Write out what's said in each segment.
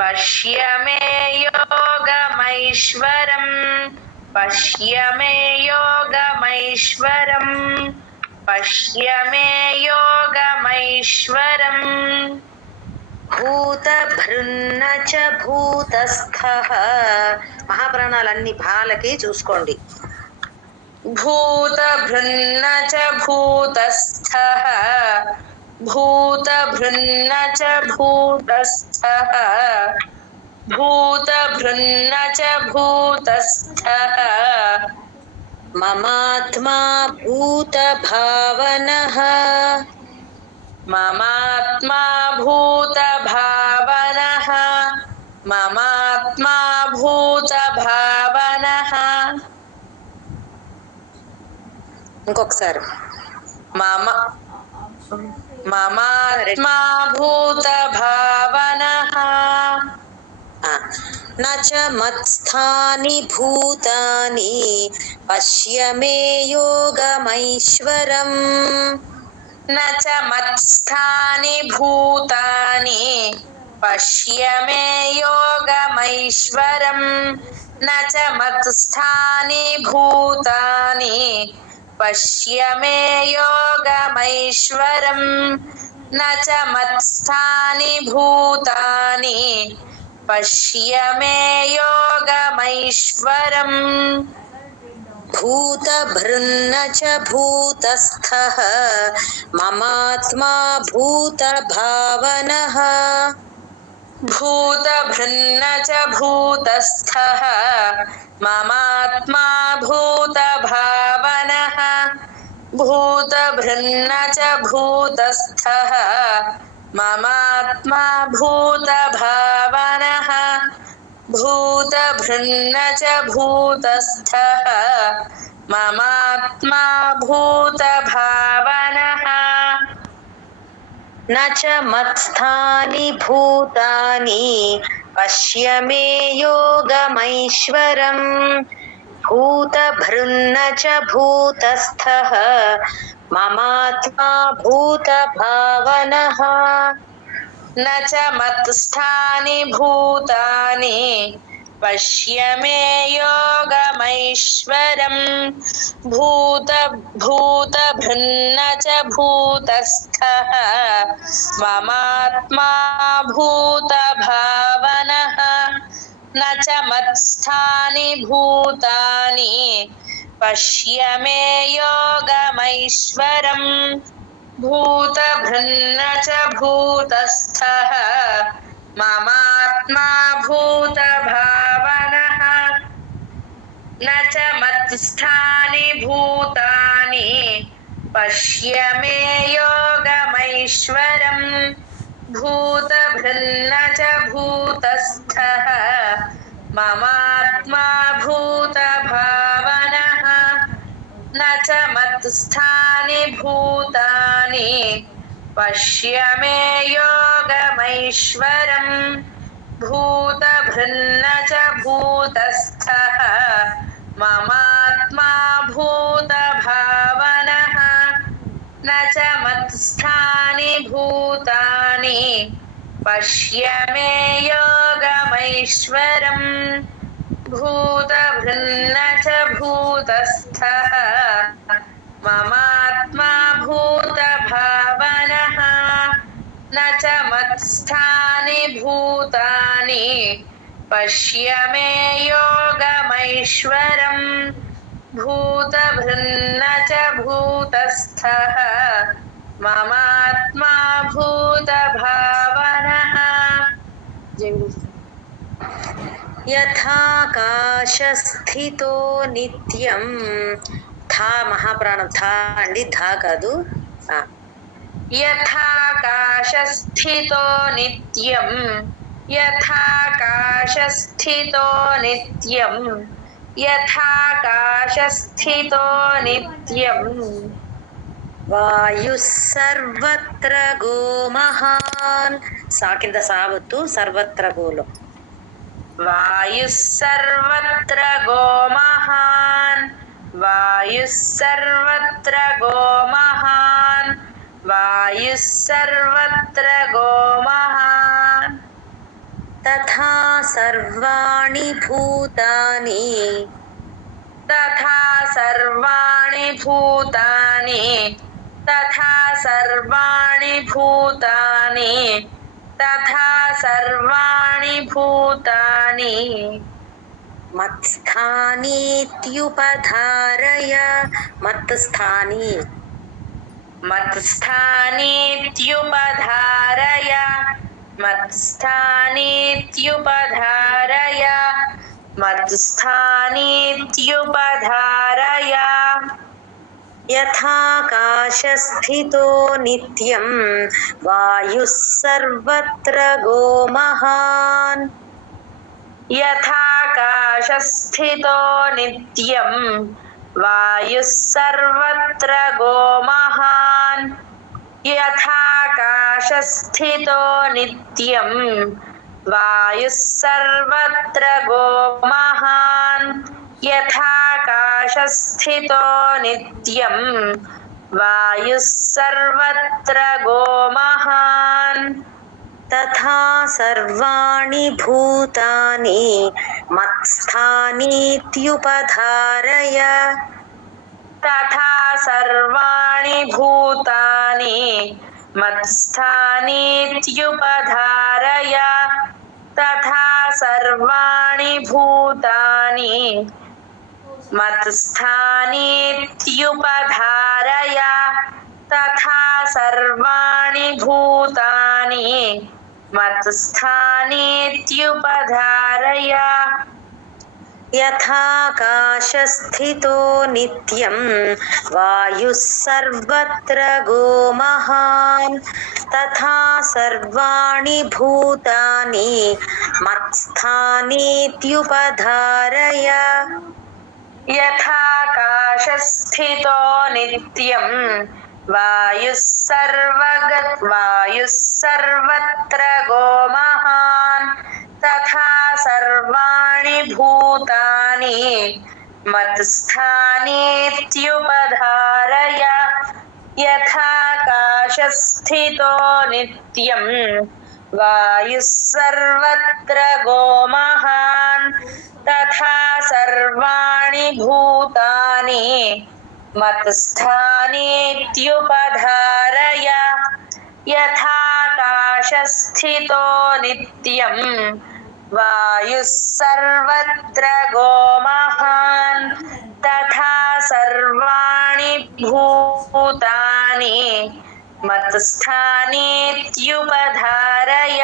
पश्य मे योगमैश्वरम् पश्य मे योगमैश्वरम् पश्य मे योगमैश्वरम् భూతభృన్న చ భూతస్థః మహాప్రాణాలన్నీ భాలకి చూసుకోండి. भूतभृन्न च भूतस्थः भूतभृन्न च भूतस्थः भूतभृन्न च भूतस्थः మమాత్మా భూతభావనః ममात्मा भूतभावनः ममात्मा भूतभावनः ఇంకొకసారి मम ममात्मा भूतभावनः न च मत्स्थानि भूतानि पश्य मे योगमैश्वरम् न च मत्स्थानि भूतानि पश्य मे योगमैश्वरम् न च मत्स्थानि भूतानि पश्य मे योगमैश्वरम् न च मत्स्थानि भूतानि पश्य मे योगमैश्वरम् भूतभृन्न च भूतस्थः ममात्मा भूतभावनः भूतभृन्न च भूतस्थः ममात्मा भूतभावनः भूतभृन्न च भूतस्थः ममात्मा भूतभावनः भूतभृन्न च भूतस्थः ममात्मा भूतभावनः न च मत्स्थानि भूतानि पश्य मे योगमैश्वरम् भूतभृन्न च भूतस्थः ममात्मा भूतभावनः न च मत्स्थानि भूतानि पश्य मे योगमैश्वरम् भूतभृन्न च भूतस्थः ममात्मा भूतभावनः न च मत्स्थानि भूतानि पश्य मे योगमैश्वरम् भूतभृन्न च भूतस्थः ममात्मा भूतभावनः न च मत्स्थानि भूतानि पश्य मे योगमैश्वरम् भूतभृन्न च भूतस्थः ममात्मा भूतभावनः न च मत्स्थानि भूतानि पश्य मे योगमैश्वरम् भूतभृन्न च भूतस्थः ममात्मा भूतभावनः न च मत्स्थानि भूतानि पश्य मे योगमैश्वरम् भूतभृन्न च भूतस्थः ममात्मा भूतभावनः न च मत्स्थानि भूतानि पश्य मे योगमैश्वरम् भूतभृन्न च भूतस्थः ममात्मा भूतभावनः యథాకాశస్థితో నిత్యం థా మహాప్రాణం థా అండి ధా కాదు యథాకాశస్థితో నిత్యం యథాకాశస్థితో నిత్యం యథాకాశస్థితో నిత్యం వాయు సర్వత్ర గోమహాన్ సా కింద సావత్తు సర్వత్ర గోలో వాయుః సర్వత్ర గోమహాన్ వాయుః సర్వత్ర గోమహాన్ వాయుః సర్వత్ర గోమహాన్ తథా సర్వాణి భూతాని తథా సర్వాణి భూతాని తథా సర్వాణి భూతాని తథా సర్వాణి భూతాని మత్స్థానీత్యుపధారయ మత్స్థాని మత్స్థానీత్యుపధారయ మత్స్థానీత్యుపధారయ మత్స్థానీత్యుపధారయ యథాకాశస్థితో నిత్యం వాయుః సర్వత్ర గోమహాన్ యథాకాశస్థితో నిత్యం వాయుః సర్వత్ర గోమహాన్ యథాకాశస్థితో నిత్యం వాయుః సర్వత్ర గోమహాన్ యథాకాశస్థితో నిత్యం వాయుః సర్వత్ర గోమహాన్ తథా సర్వాణి భూతాని మత్స్థానీత్యుపధారయ తథా సర్వాణి భూతాని మత్స్థానీత్యుపధారయ తథా సర్వాణి భూతాని మత్స్థానీత్యుపధారయ తథా సర్వాణి భూతాని మత్స్థానీత్యుపధారయ యథాకాశస్థితో నిత్యం వాయుః సర్వత్ర గోమహాన్ తథా సర్వాణి భూతాని మత్స్థానీత్యుపధారయ యథాకాశస్థితో నిత్యం వాయుః సర్వత్ర గోమహాన్ తథా సర్వాణి భూతాని మత్స్థానీత్యుపధారయ యథాకాశస్థితో నిత్యం వాయుః సర్వత్ర గోమహాన్ తథా సర్వాణి భూతాని మత్స్థానీత్యుపధారయ యథాకాశస్థితో నిత్యం వాయుః సర్వత్ర గోమహాన్ తథా సర్వాణి భూతాని మత్స్థానీత్యుపధారయ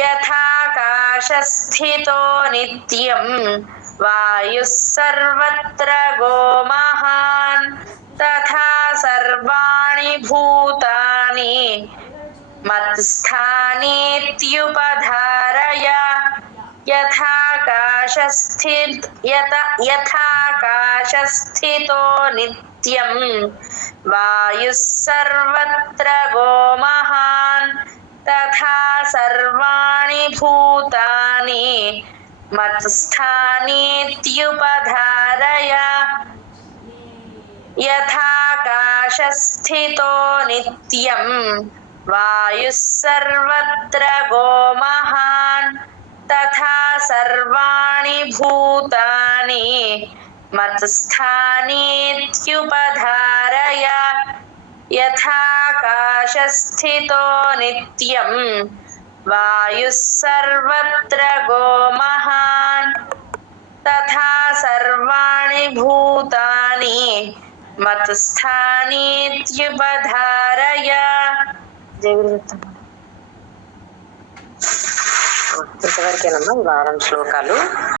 యథాకాశస్థితో నిత్యం వాయుః సర్వత్ర గోమహాన్ తథా సర్వాణి భూతాని మత్స్థానీత్యుపధారయ యథాకాశస్థితో నిత్యం వాయుః సర్వత్ర గోమహాన్ తథా సర్వాణి భూతాని మత్స్థానీత్యుపధారయ యథాకాశస్థితో నిత్యం వాయుః సర్వత్ర గోమహాన్ తథా సర్వాణి భూతాని మత్స్థానీత్యుపధారయ యథాకాశస్థితో నిత్యం వాయుః సర్వత్ర గోమహాన్ తథా సర్వాణి భూతాని మత్స్థానీత్యుపధారయ. ఇంతవరకేనమ్మా ఈ వారం శ్లోకాలు.